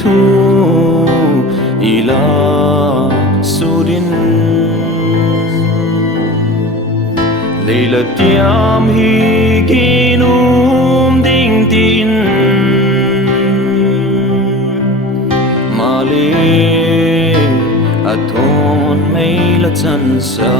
thu ila sudin leila tiam hi ginum ding tin male athon mai la chan sa